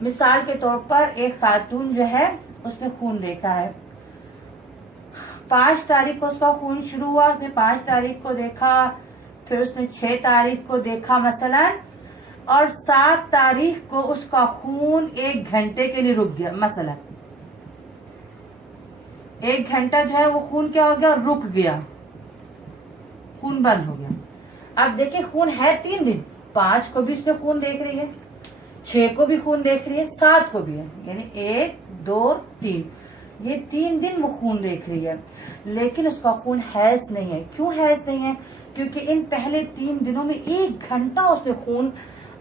مثال کے طور پر ایک خاتون جو ہے اس نے خون دیکھا ہے، 5 تاریخ کو اس کا خون شروع ہوا، اس نے 5 تاریخ کو دیکھا، پھر اس نے 6 تاریخ کو دیکھا مثلا، اور 7 تاریخ کو اس کا خون 1 گھنٹے کے لیے رک گیا مثلا، 1 گھنٹہ جو ہے وہ خون کیا ہو گیا، رک گیا، خون بند ہو گیا۔ اب دیکھیں خون ہے 3 دن، 5 کو بھی اس نے خون دیکھ رہی ہے، 6 کو بھی خون دیکھ رہی ہے، 7 کو بھی ہے، یعنی 1 2 3، یہ 3 دن وہ خون دیکھ رہی ہے، لیکن اس کا خون حیض نہیں ہے۔ کیوں حیض نہیں ہے؟ کیونکہ ان پہلے 3 دنوں میں 1 گھنٹہ اس نے خون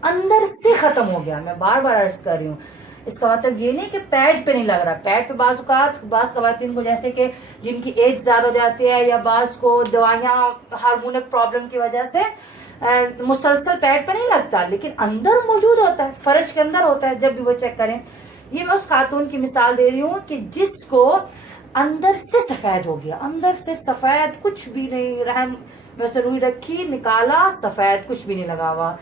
اندر سے ختم ہو گیا۔ میں بار بار عرض کر رہی ہوں، اس کا مطلب یہ نہیں کہ پیڈ پہ نہیں لگ رہا، پیڈ پہ بعض اوقات بعض خواتین کو جیسے کہ جن کی ایج زیادہ ہو جاتی ہے یا بعض کو دوائیاں ہارمونل پرابلم کی وجہ سے مسلسل پیڈ پہ نہیں لگتا، لیکن اندر موجود ہوتا ہے، فرج کے اندر ہوتا ہے، جب بھی وہ چیک کریں۔ یہ میں اس خاتون کی مثال دے رہی ہوں کہ جس کو اندر سے سفید ہو گیا، اندر سے سفید کچھ بھی نہیں، رحم میں اس نے روئی رکھی نکالا، سفید کچھ بھی نہیں لگا ہوا۔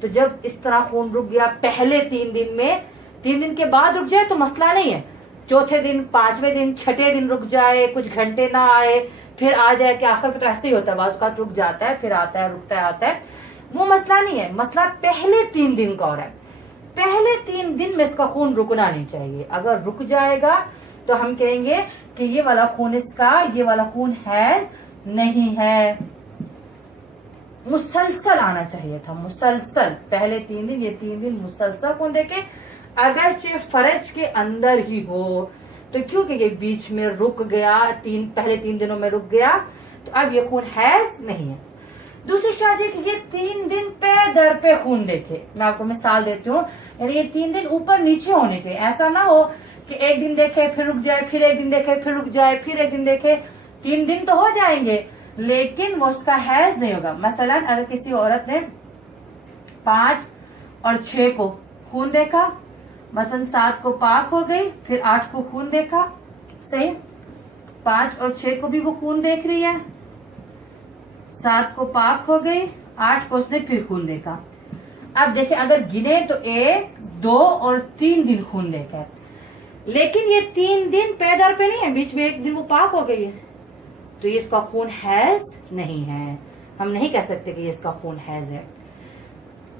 تو جب اس طرح خون رک گیا پہلے 3 دن میں، 3 دن کے بعد رک جائے تو مسئلہ نہیں ہے، 4تھے دن 5ویں دن 6ٹھے دن رک جائے، کچھ گھنٹے نہ آئے پھر آ جائے، کہ آخر پہ تو ایسے ہی ہوتا ہے، بعض اوقات رک جاتا ہے پھر آتا ہے، رکتا ہے آتا ہے، وہ مسئلہ نہیں ہے۔ مسئلہ پہلے 3 دن کا ہو رہا ہے، پہلے 3 دن میں اس کا خون رکنا نہیں چاہیے۔ اگر رک جائے گا تو ہم کہیں گے کہ یہ والا خون اس کا، یہ والا خون حیض نہیں ہے، مسلسل آنا چاہیے تھا، مسلسل پہلے 3 دن، یہ 3 دن مسلسل خون دیکھے، اگرچہ فرج کے اندر ہی ہو تو کیونکہ یہ بیچ میں رک گیا، پہلے 3 دنوں میں رک گیا، تو اب یہ خون حیض نہیں ہے۔ دوسری شرط یہ کہ یہ 3 دن پہ در پہ خون دیکھے۔ میں آپ کو مثال دیتی ہوں، یعنی یہ 3 دن اوپر نیچے ہونے چاہیے، ایسا نہ ہو کہ 1 دن دیکھے پھر رک جائے، پھر 1 دن دیکھے پھر رک جائے، پھر 1 دن دیکھے، 3 دن تو ہو جائیں گے لیکن وہ اس کا حیض نہیں ہوگا۔ مثلا اگر کسی عورت نے 5 اور 6 کو خون دیکھا، مثلا 7 کو پاک ہو گئی، پھر 8 کو خون دیکھا، صحیح، 5 اور 6 کو بھی وہ خون دیکھ رہی ہے، 7 کو پاک ہو گئی، 8 کو اس نے پھر خون دیکھا۔ اب دیکھیں اگر گنے تو 1 2 اور 3 دن خون دیکھا ہے، لیکن یہ 3 دن پیدر پہ نہیں ہے، بیچ میں 1 دن وہ پاک ہو گئی ہے، تو یہ اس کا خون حیض نہیں ہے، ہم نہیں کہہ سکتے کہ یہ اس کا خون حیض ہے۔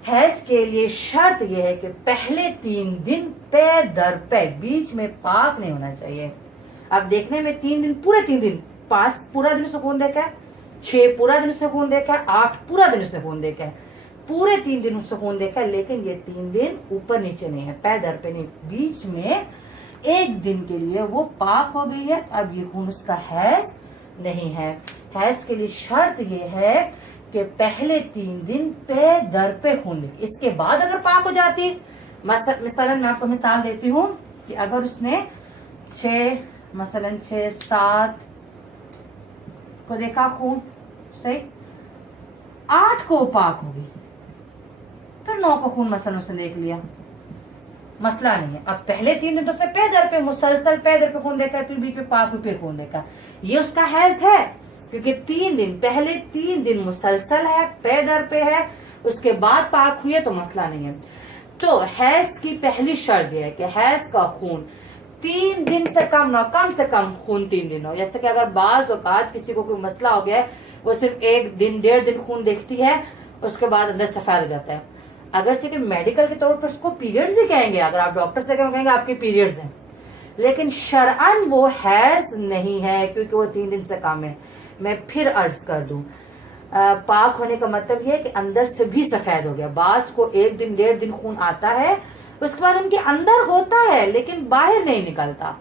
حیض کے لیے شرط یہ ہے کہ پہلے 3 دن پے در پے، بیچ میں پاک نہیں ہونا چاہیے۔ اب دیکھنے میں 3 دن، پورے 3 دن، 5 پورا دن اس نے خون دیکھا ہے، 6 پورا دن اس نے خون دیکھا ہے، 8 پورا دن اس نے خون دیکھا ہے، پورے 3 دن اس نے خون دیکھا ہے، لیکن یہ 3 دن اوپر نیچے نہیں ہے، پے در پہ نہیں، بیچ میں 1 دن کے لیے وہ پاک ہو گئی ہے، اب یہ خون اس کا حیض نہیں ہے۔ حیض کے لیے شرط یہ ہے کہ پہلے 3 دن پے در پہ خون دیکھے، اس کے بعد اگر پاک ہو جاتی، مثلا میں آپ کو مثال دیتی ہوں کہ اگر اس نے 6 7 کو دیکھا خون، صحیح، 8 کو پاک ہو گئی، پھر 9 کو خون مثلا اس نے دیکھ لیا، مسئلہ نہیں ہے۔ اب پہلے 3 دن تو اس نے پے در پہ مسلسل پے در پہ خون دیکھا ہے، پھر بیچ پہ پاک ہوئی پھر خون دیکھا، یہ اس کا حیض ہے، کیونکہ 3 دن پہلے 3 دن مسلسل ہے، پے در پہ ہے، اس کے بعد پاک ہوئی ہے تو مسئلہ نہیں ہے۔ تو حیض کی پہلی شرط یہ ہے کہ حیض کا خون 3 دن سے کم نہ، کم سے کم خون 3 دن ہو۔ جیسے کہ اگر بعض اوقات کسی کو کوئی مسئلہ ہو گیا ہے، وہ صرف 1 دن 1.5 دن خون دیکھتی ہے، اس کے بعد اندر سفید ہو جاتا ہے، اگرچہ کہ میڈیکل کے طور پر اس کو پیریڈز ہی کہیں گے، اگر آپ ڈاکٹر سے کہیں گے آپ کے پیریڈز ہیں، لیکن شرعاً وہ حیض نہیں ہے کیونکہ وہ 3 دن سے کم ہے۔ میں پھر عرض کر دوں، پاک ہونے کا مطلب یہ ہے کہ اندر سے بھی سفید ہو گیا۔ بعض کو 1 دن 1.5 دن خون آتا ہے، اس کے بعد ان کے اندر ہوتا ہے لیکن باہر نہیں نکلتا،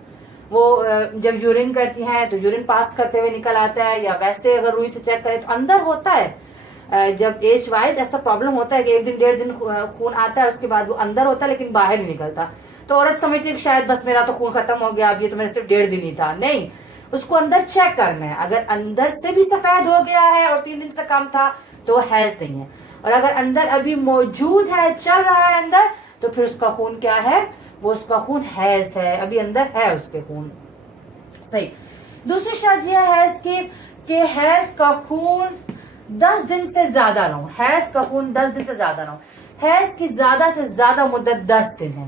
وہ جب یورین کرتی ہیں تو یورین پاس کرتے ہوئے نکل آتا ہے، یا ویسے اگر روئی سے چیک کریں تو اندر ہوتا ہے۔ جب ایج وائز ایسا پرابلم ہوتا ہے کہ 1 دن 1.5 دن خون آتا ہے، اس کے بعد وہ اندر ہوتا ہے لیکن باہر نہیں نکلتا، تو عورت سمجھتی ہے کہ شاید بس میرا تو خون ختم ہو گیا، اب یہ تو میرا صرف 1.5 دن ہی تھا، نہیں، اس کو اندر چیک کرنا ہے، اگر اندر سے بھی سفید ہو گیا ہے اور 3 دن سے کم تھا تو وہ حیض نہیں ہے، اور اگر اندر ابھی موجود ہے، چل رہا ہے اندر، تو پھر اس کا خون کیا ہے، وہ اس کا خون حیض ہے، ابھی اندر ہے اس کے خون، صحیح۔ دوسری شرط یہ ہے حیض کی کہ حیض کا خون 10 دن سے زیادہ نہ ہو، حیض کا خون 10 دن سے زیادہ نہ ہو، حیض کی زیادہ سے زیادہ مدت 10 دن ہے،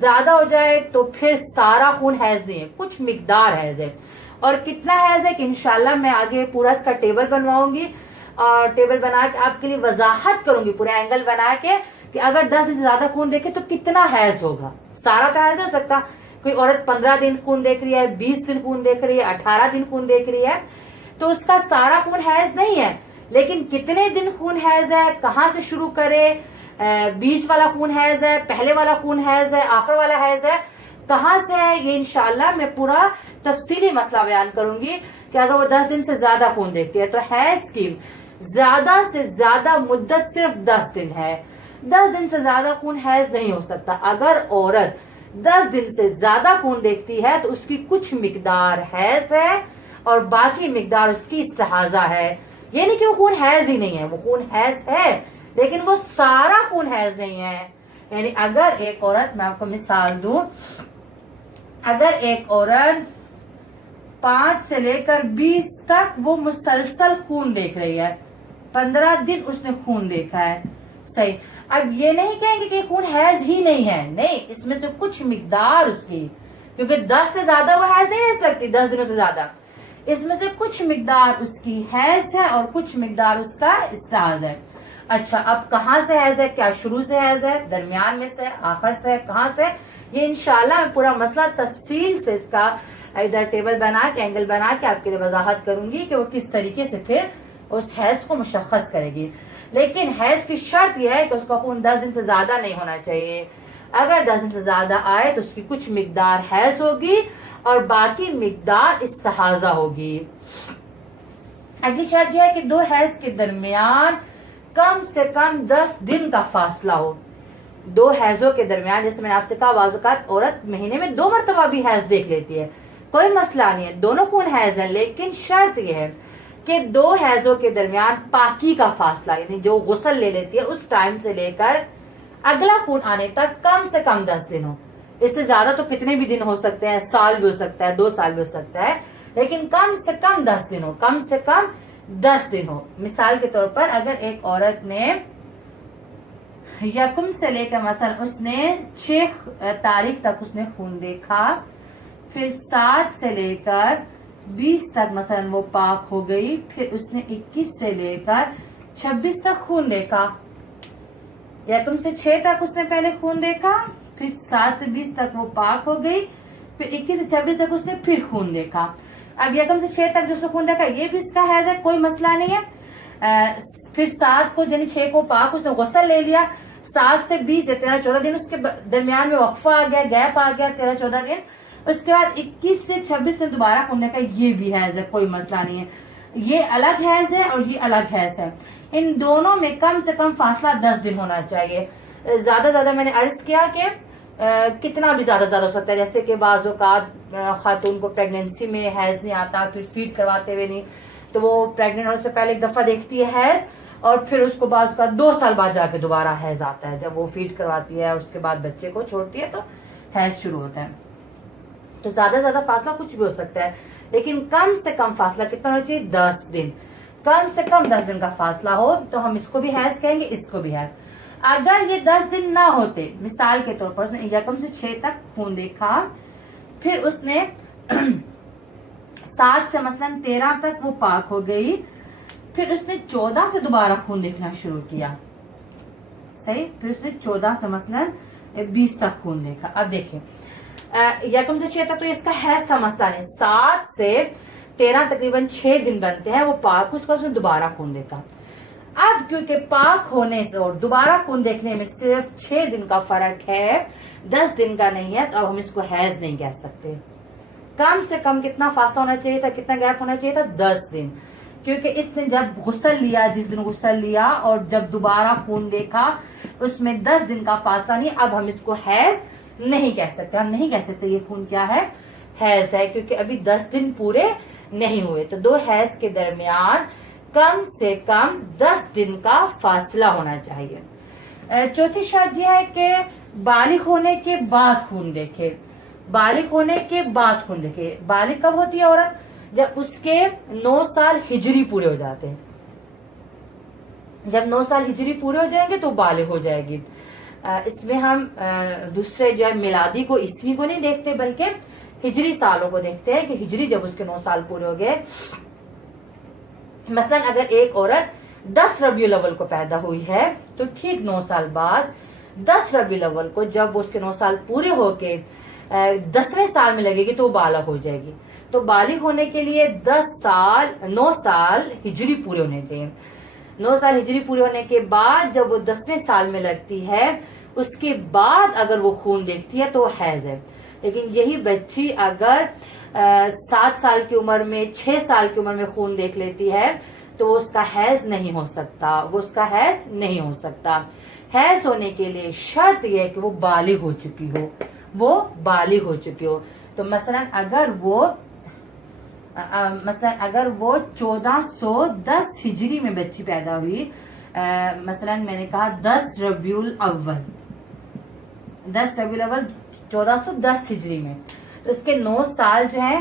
زیادہ ہو جائے تو پھر سارا خون حیض نہیں ہے، کچھ مقدار حیض ہے. اور کتنا حیض ہے کہ انشاءاللہ میں آگے پورا اس کا ٹیبل بنواؤں گی اور ٹیبل بنا کے آپ کے لیے وضاحت کروں گی پورا اینگل بنا کے کہ اگر 10 دن سے زیادہ خون دیکھے تو کتنا حیض ہوگا. سارا تو حیض ہو سکتا، کوئی عورت 15 دن خون دیکھ رہی ہے، 20 دن خون دیکھ رہی ہے، 18 دن خون دیکھ رہی ہے، تو اس کا سارا خون حیض نہیں ہے. لیکن کتنے دن خون حیض ہے، کہاں سے شروع کرے، بیچ والا خون حیض ہے، پہلے والا خون حیض ہے، آخر والا حیض ہے، کہاں سے ہے، یہ انشاءاللہ میں پورا تفصیلی مسئلہ بیان کروں گی کہ اگر وہ 10 دن سے زیادہ خون دیکھتی ہے تو حیض کی زیادہ سے زیادہ مدت صرف 10 دن ہے. 10 دن سے زیادہ خون حیض نہیں ہو سکتا. اگر عورت 10 دن سے زیادہ خون دیکھتی ہے تو اس کی کچھ مقدار حیض ہے اور باقی مقدار اس کی استحاضہ ہے. یہ نہیں کہ وہ خون حیض ہی نہیں ہے، وہ خون حیض ہے لیکن وہ سارا خون حیض نہیں ہے. یعنی اگر ایک عورت، میں آپ کو مثال دوں، اگر ایک عورت 5 سے لے کر 20 تک وہ مسلسل خون دیکھ رہی ہے، 15 دن اس نے خون دیکھا ہے، صحیح. اب یہ نہیں کہیں گے کہ خون حیض ہی نہیں ہے، نہیں، اس میں سے کچھ مقدار اس کی، کیونکہ 10 سے زیادہ وہ حیض نہیں رہ سکتی، 10 دنوں سے زیادہ، اس میں سے کچھ مقدار اس کی حیض ہے اور کچھ مقدار اس کا استحاضہ ہے. اچھا، اب کہاں سے حیض ہے، کیا شروع سے حیض ہے، درمیان میں سے، آخر سے، کہاں سے، یہ انشاءاللہ میں پورا مسئلہ تفصیل سے اس کا ادھر ٹیبل بنا کے، اینگل بنا کے آپ کے لیے وضاحت کروں گی کہ وہ کس طریقے سے پھر اس حیض کو مشخص کرے گی. لیکن حیض کی شرط یہ ہے کہ اس کا خون 10 دن سے زیادہ نہیں ہونا چاہیے. اگر 10 دن سے زیادہ آئے تو اس کی کچھ مقدار حیض ہوگی اور باقی مقدار استحاضہ ہوگی. اگلی شرط یہ ہے کہ دو حیض کے درمیان کم سے کم 10 دن کا فاصلہ ہو. دو حیضوں کے درمیان، جیسے میں نے آپ سے کہا، بعض اوقات عورت مہینے میں 2 مرتبہ بھی حیض دیکھ لیتی ہے، کوئی مسئلہ نہیں ہے، دونوں خون حیض ہے. لیکن شرط یہ ہے کہ 2 حیضوں کے درمیان پاکی کا فاصلہ، یعنی جو غسل لے لیتی ہے اس ٹائم سے لے کر اگلا خون آنے تک کم سے کم 10 دن ہو. اس سے زیادہ تو کتنے بھی دن ہو سکتے ہیں، سال بھی ہو سکتا ہے، 2 سال بھی ہو سکتا ہے، لیکن کم سے کم 10 دن ہو، کم سے کم 10 دن ہو. مثال کے طور پر اگر ایک عورت نے یکم سے لے کر مثلا اس نے 6 تاریخ تک اس نے خون دیکھا، پھر 7 سے لے کر 20 تک مثلا وہ پاک ہو گئی، پھر اس نے 21 سے لے کر 26 تک خون دیکھا. یکم سے 6 تک اس نے پہلے خون دیکھا، پھر 7 سے 20 تک وہ پاک ہو گئی، پھر 21 سے 26 تک اس نے پھر خون دیکھا. اب یکم سے 6 تک جو اس نے خون دیکھا یہ بھی اس کا حیض ہے، کوئی مسئلہ نہیں ہے. پھر 7 کو یعنی 6 کو پاک اس نے غسل لے لیا، 7 سے 20 یا 13-14 دن اس کے درمیان میں وقفہ آ گیا، گیپ آ گیا 13-14 دن. اس کے بعد 21 سے 26 میں دوبارہ خون دیکھا، یہ بھی حیض ہے، کوئی مسئلہ نہیں ہے. یہ الگ حیض ہے اور یہ الگ حیض ہے. ان دونوں میں کم سے کم فاصلہ 10 دن ہونا چاہیے. زیادہ میں نے عرض کیا کہ کتنا بھی زیادہ ہو سکتا ہے، جیسے کہ بعض اوقات خاتون کو پریگنینسی میں حیض نہیں آتا، پھر فیڈ کرواتے ہوئے نہیں، تو وہ پریگننٹ ہونے سے پہلے ایک دفعہ دیکھتی ہے حیض اور پھر اس کو بعض اوقات 2 سال بعد جا کے دوبارہ حیض آتا ہے. جب وہ فیڈ کرواتی ہے اس کے بعد بچے کو چھوڑتی ہے تو حیض شروع ہوتا ہے. تو زیادہ فاصلہ کچھ بھی ہو سکتا ہے، لیکن کم سے کم فاصلہ کتنا ہونا چاہیے، 10 دن. کم سے کم 10 دن کا فاصلہ ہو تو ہم اس کو بھی حیض کہیں گے، اس کو بھی حیض. اگر یہ 10 دن نہ ہوتے، مثال کے طور پر اس نے یکم سے 6 تک خون دیکھا، پھر اس نے 7 سے مثلا 13 تک وہ پاک ہو گئی، پھر اس نے 14 سے دوبارہ خون دیکھنا شروع کیا، صحیح، پھر اس نے 14 سے مثلا 20 تک خون دیکھا. اب دیکھیں یکم سے 6 تک تو اس کا حیض کا مسئلہ نہیں، 7 سے 13 تقریباً 6 دن بنتے ہیں، وہ پاک، اس نے دوبارہ خون دیکھا. اب کیونکہ پاک ہونے سے اور دوبارہ خون دیکھنے میں صرف 6 دن کا فرق ہے، 10 دن کا نہیں ہے، تو اب ہم اس کو حیض نہیں کہہ سکتے. کم سے کم کتنا فاصلہ ہونا چاہیے تھا، کتنا گیپ ہونا چاہیے تھا، 10 دن. کیونکہ اس نے جب غسل لیا، جس دن غسل لیا اور جب دوبارہ خون دیکھا اس میں 10 دن کا فاصلہ نہیں. اب ہم اس کو حیض نہیں کہہ سکتے، ہم نہیں کہہ سکتے یہ خون کیا ہے، حیض ہے، کیونکہ ابھی 10 دن پورے نہیں ہوئے. تو 2 حیض کے درمیان کم سے کم 10 دن کا فاصلہ ہونا چاہیے. چوتھی شرط یہ ہے کہ بالغ ہونے کے بعد خون دیکھے. بالغ ہونے کے بعد خون دیکھے. بالغ کب ہوتی ہے عورت، جب اس کے 9 سال ہجری پورے ہو جاتے ہیں. جب 9 سال ہجری پورے ہو جائیں گے تو بالغ ہو جائے گی. اس میں ہم دوسرے جو ہے میلادی کو عیسوی کو نہیں دیکھتے بلکہ ہجری سالوں کو دیکھتے ہیں کہ ہجری جب اس کے 9 سال پورے ہو گئے. مثلا اگر ایک عورت 10 ربیع الاول کو پیدا ہوئی ہے تو ٹھیک 9 سال بعد 10 ربیع الاول کو جب اس کے 9 سال پورے ہو کے 10ویں سال میں لگے گی تو وہ بالغ ہو جائے گی. تو بالغ ہونے کے لیے 9 سال ہجری پورے ہونے چاہیے. 9 سال ہجری پورے ہونے کے بعد جب وہ 10ویں سال میں لگتی ہے اس کے بعد اگر وہ خون دیکھتی ہے تو وہ حیض ہے. لیکن یہی بچی اگر 7 سال کی عمر میں 6 سال کی عمر میں خون دیکھ لیتی ہے تو وہ اس کا حیض نہیں ہو سکتا. حیض ہونے کے لیے شرط یہ ہے کہ وہ بالغ ہو چکی ہو. تو مثلا اگر وہ 1410 ہجری میں بچی پیدا ہوئی، مثلا میں نے کہا 10 ربیع الاول 1410 ہجری میں، تو اس کے 9 سال جو ہیں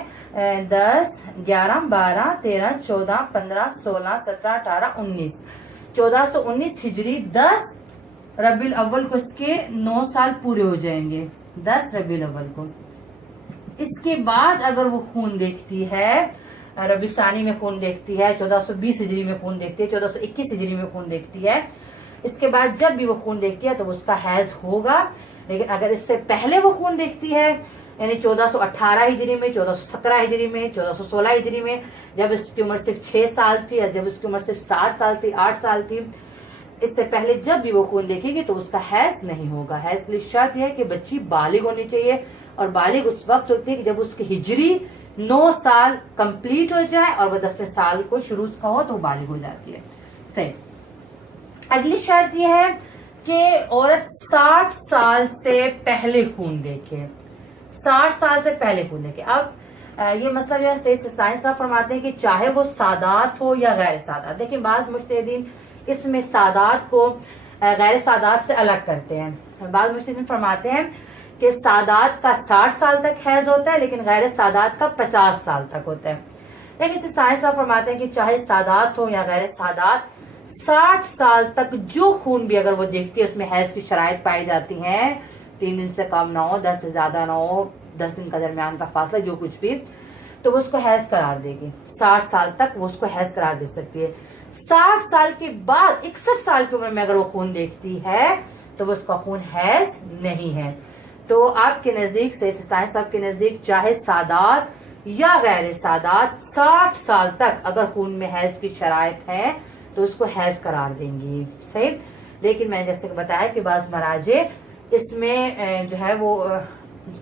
10 11 12 13 14 15 16 17 18 19 1419 ہجری 10 ربیع الاول کو اس کے 9 سال پورے ہو جائیں گے. 10 ربیع الاول کو اس کے بعد اگر وہ خون دیکھتی ہے، ربیع ثانی میں خون دیکھتی ہے، 1420 ہجری میں خون دیکھتی ہے، 1421 ہجری میں خون دیکھتی ہے، اس کے بعد جب بھی وہ خون دیکھتی ہے تو اس کا حیض ہوگا. لیکن اگر اس سے پہلے وہ خون دیکھتی ہے یعنی 1418 ہجری میں، 1417 ہجری میں، 1416 ہجری میں، جب اس کی عمر صرف 6 سال تھی یا جب اس کی عمر صرف 7 سال تھی 8 سال تھی، اس سے پہلے جب بھی وہ خون دیکھے گی تو اس کا حیض نہیں ہوگا. حیض کے لیے شرط یہ ہے کہ بچی بالغ ہونی چاہیے، اور بالغ اس وقت ہوتی ہے کہ جب اس کی ہجری 9 سال کمپلیٹ ہو جائے اور وہ 10ویں سال کو شروع کا ہو تو وہ بالغ ہو جاتی ہے. صحیح. اگلی شرط یہ ہے کہ عورت 60 سال سے پہلے خون دیکھے. 60 سال سے پہلے خون دیکھے. اب یہ مسئلہ جو ہے سائنس صاحب فرماتے ہیں کہ چاہے وہ سادات ہو یا غیر سادات. دیکھیں بعض مجتہدین اس میں سادات کو غیر سادات سے الگ کرتے ہیں. بعض مجتہدین فرماتے ہیں کہ سادات کا 60 سال تک حیض ہوتا ہے لیکن غیر سادات کا 50 سال تک ہوتا ہے. لیکن اسے سائنس صاحب فرماتے ہیں کہ چاہے سادات ہو یا غیر سادات 60 سال تک جو خون بھی اگر وہ دیکھتی ہے اس میں حیض کی شرائط پائی جاتی ہیں، 3 دن سے کم نہ ہو، 10 سے زیادہ نہ ہو، 10 دن کا درمیان کا فاصلہ جو کچھ بھی، تو وہ اس کو حیض قرار دے گی. 60 سال تک وہ اس کو حیض قرار دے سکتی ہے. 60 سال کے بعد 61 سال کی عمر میں اگر وہ خون دیکھتی ہے تو وہ اس کا خون حیض نہیں ہے. تو آپ کے نزدیک سے سائنس صاحب کے نزدیک چاہے سادات یا غیر سادات 60 سال تک اگر خون میں حیض کی شرائط ہے تو اس کو حیض قرار دیں گی. صحیح. لیکن میں نے جیسے کہ بتایا کہ بعض مراجع اس میں جو ہے وہ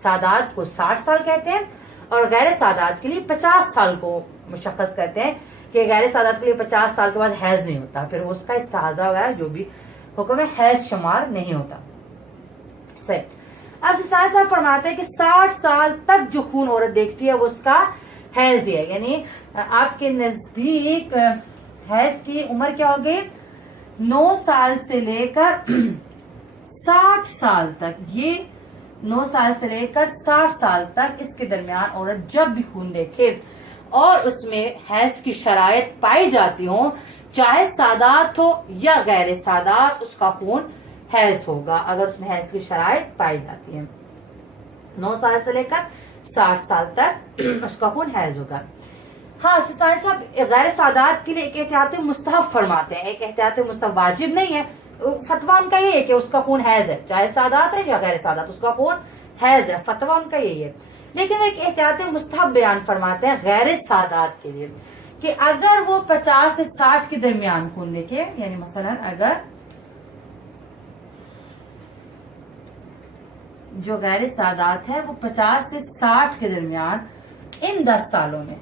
سادات کو 60 سال کہتے ہیں اور غیر سادات کے لیے 50 سال کو مشخص کرتے ہیں کہ غیر سادات کے لیے 50 سال کے بعد حیض نہیں ہوتا، پھر اس کا استحاضہ وغیرہ جو بھی حکم ہے حیض شمار نہیں ہوتا. صحیح. اب سائنس صاحب فرماتے ہیں کہ 60 سال تک جو خون عورت دیکھتی ہے وہ اس کا حیض ہی ہے. یعنی آپ کے نزدیک حیض کی عمر کیا ہوگی؟ 9 سال سے لے کر 60 سال تک. یہ 9 سال سے لے کر 60 سال تک اس کے درمیان عورت جب بھی خون دیکھے اور اس میں حیض کی شرائط پائی جاتی ہوں، چاہے سادات ہو یا غیر سادات، اس کا خون حیض ہوگا اگر اس میں حیض کی شرائط پائی جاتی ہیں. 9 سال سے لے کر 60 سال تک اس کا خون حیض ہوگا. ہاں سائنس صاحب غیر سادات کے لیے ایک احتیاط مستحب فرماتے ہیں. ایک احتیاط مستحب واجب نہیں ہے، فتویٰ ان کا یہ ہے کہ اس کا خون حیض ہے، چاہے سادات ہے یا غیر سادات، اس کا خون حیض ہے. فتویٰ ان کا یہی ہے. لیکن وہ ایک احتیاط مستحب بیان فرماتے ہیں غیر سادات کے لیے کہ اگر وہ 50 سے 60 کے درمیان خون دیکھے، یعنی مثلا اگر جو غیر سادات ہے وہ 50 سے 60 کے درمیان ان 10 سالوں میں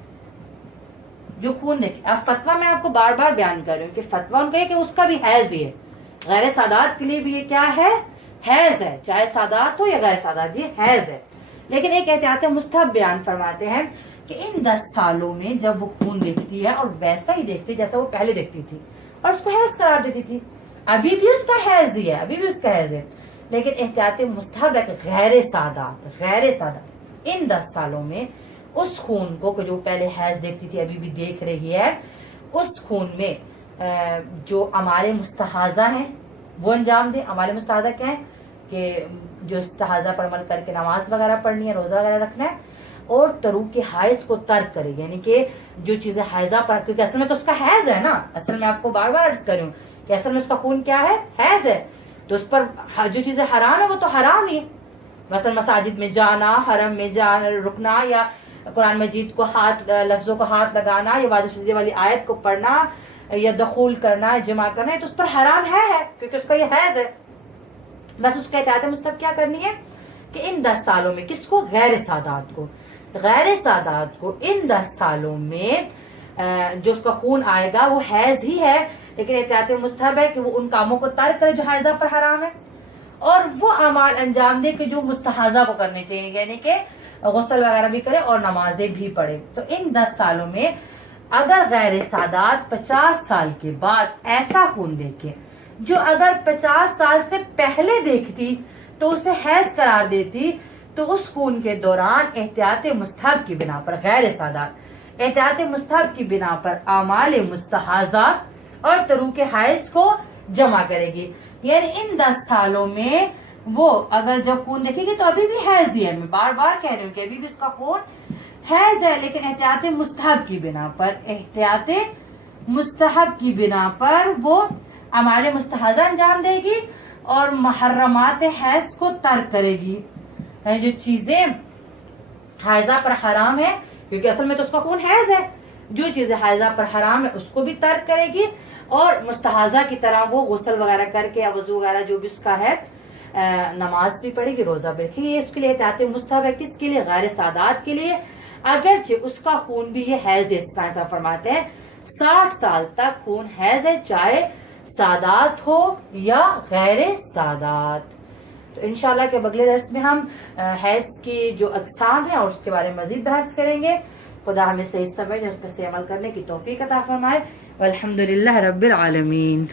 جو خون دیکھے. اب فتویٰ میں آپ کو بار بار بیان کر رہی ہوں کہ فتویٰ ان کا ہے کہ اس کا بھی حیض ہی ہے. غیر سادات کے لیے بھی یہ کیا ہے؟ حیض ہے، چاہے سادات ہو یا غیر سادات، یہ حیض ہے. لیکن ایک احتیاط مستحب بیان فرماتے ہیں کہ ان 10 سالوں میں جب وہ خون دیکھتی ہے اور ویسا ہی دیکھتی جیسا وہ پہلے دیکھتی تھی اور اس کو حیض قرار دیتی تھی، ابھی بھی اس کا حیض ہی ہے، ابھی بھی اس کا حیض ہے. لیکن احتیاط مستحب ہے کہ غیر سادات ان 10 سالوں میں اس خون کو جو پہلے حیض دیکھتی تھی ابھی بھی دیکھ رہی ہے، اس خون میں جو اعمال مستحاضہ ہیں وہ انجام دیں. اعمال مستحاضہ کیا ہیں؟ کہ جو استحاضہ پر عمل کر کے نماز وغیرہ پڑھنی ہے، روزہ وغیرہ رکھنا ہے، اور تروک حیض کو ترک کرے گی، یعنی کہ جو چیزیں حیضہ پر، کیونکہ اصل میں تو اس کا حیض ہے نا، اصل میں آپ کو بار بار عرض کر رہی ہوں کہ اصل میں اس کا خون کیا ہے؟ حیض ہے، تو اس پر جو چیزیں حرام ہے وہ تو حرام ہی ہے، مثلا مساجد میں جانا، حرم میں جانا، رکنا، یا قرآن مجید کو لفظوں کو ہاتھ لگانا، یا واجب شذیہ والی آیت کو پڑھنا، یا دخول کرنا، جمع کرنا، تو اس پر حرام ہے کیونکہ اس کا یہ حیض ہے۔ بس اس کا احتیاط مستحب کیا کرنی ہے کہ ان 10 سالوں میں، کس کو؟ غیر سادات کو ان 10 سالوں میں جو اس کا خون آئے گا وہ حیض ہی ہے، لیکن احتیاط مستحب ہے کہ وہ ان کاموں کو ترک کرے جو حیضہ پر حرام ہے، اور وہ اعمال انجام دے کہ جو مستحاضہ کو کرنے چاہیے، یعنی کہ غسل وغیرہ بھی کرے اور نمازیں بھی پڑھے۔ تو ان 10 سالوں میں اگر غیر سادات 50 سال کے بعد ایسا خون دیکھے جو اگر 50 سال سے پہلے دیکھتی تو اسے حیض قرار دیتی، تو اس خون کے دوران احتیاط مستحب کی بنا پر، غیر سادات احتیاط مستحب کی بنا پر اعمال مستحاضہ اور تروک حیض کو جمع کرے گی، یعنی ان 10 سالوں میں وہ اگر جب خون دیکھے گی تو ابھی بھی حیض ہی ہے، میں بار بار کہہ رہی ہوں کہ ابھی بھی اس کا خون حیض ہے، لیکن احتیاط مستحب کی بنا پر وہ اعمال مستحاضہ انجام دے گی اور محرمات حیض کو ترک کرے گی، یعنی جو چیزیں حیضہ پر حرام ہے، کیونکہ اصل میں تو اس کا خون حیض ہے، جو چیزیں حیضہ پر حرام ہے اس کو بھی ترک کرے گی، اور مستحاضہ کی طرح وہ غسل وغیرہ کر کے یا وضو وغیرہ جو بھی اس کا ہے، نماز بھی پڑھے گی، روزہ بھی رکھے گی۔ اس کے لیے احتیاط مستحب ہے، کس کے لیے؟ غیر سادات کے لیے، اگرچہ اس کا خون بھی یہ حیض ہے، صاحب فرماتے ہیں 60 سال تک خون حیض ہے، چاہے سادات ہو یا غیر سادات۔ تو انشاءاللہ کہ اگلے درس میں ہم حیض کی جو اقسام ہیں اور اس کے بارے میں مزید بحث کریں گے۔ خدا ہمیں صحیح سمجھ اور اس پر سے عمل کرنے کی توفیق عطا فرمائے، والحمدللہ رب العالمین۔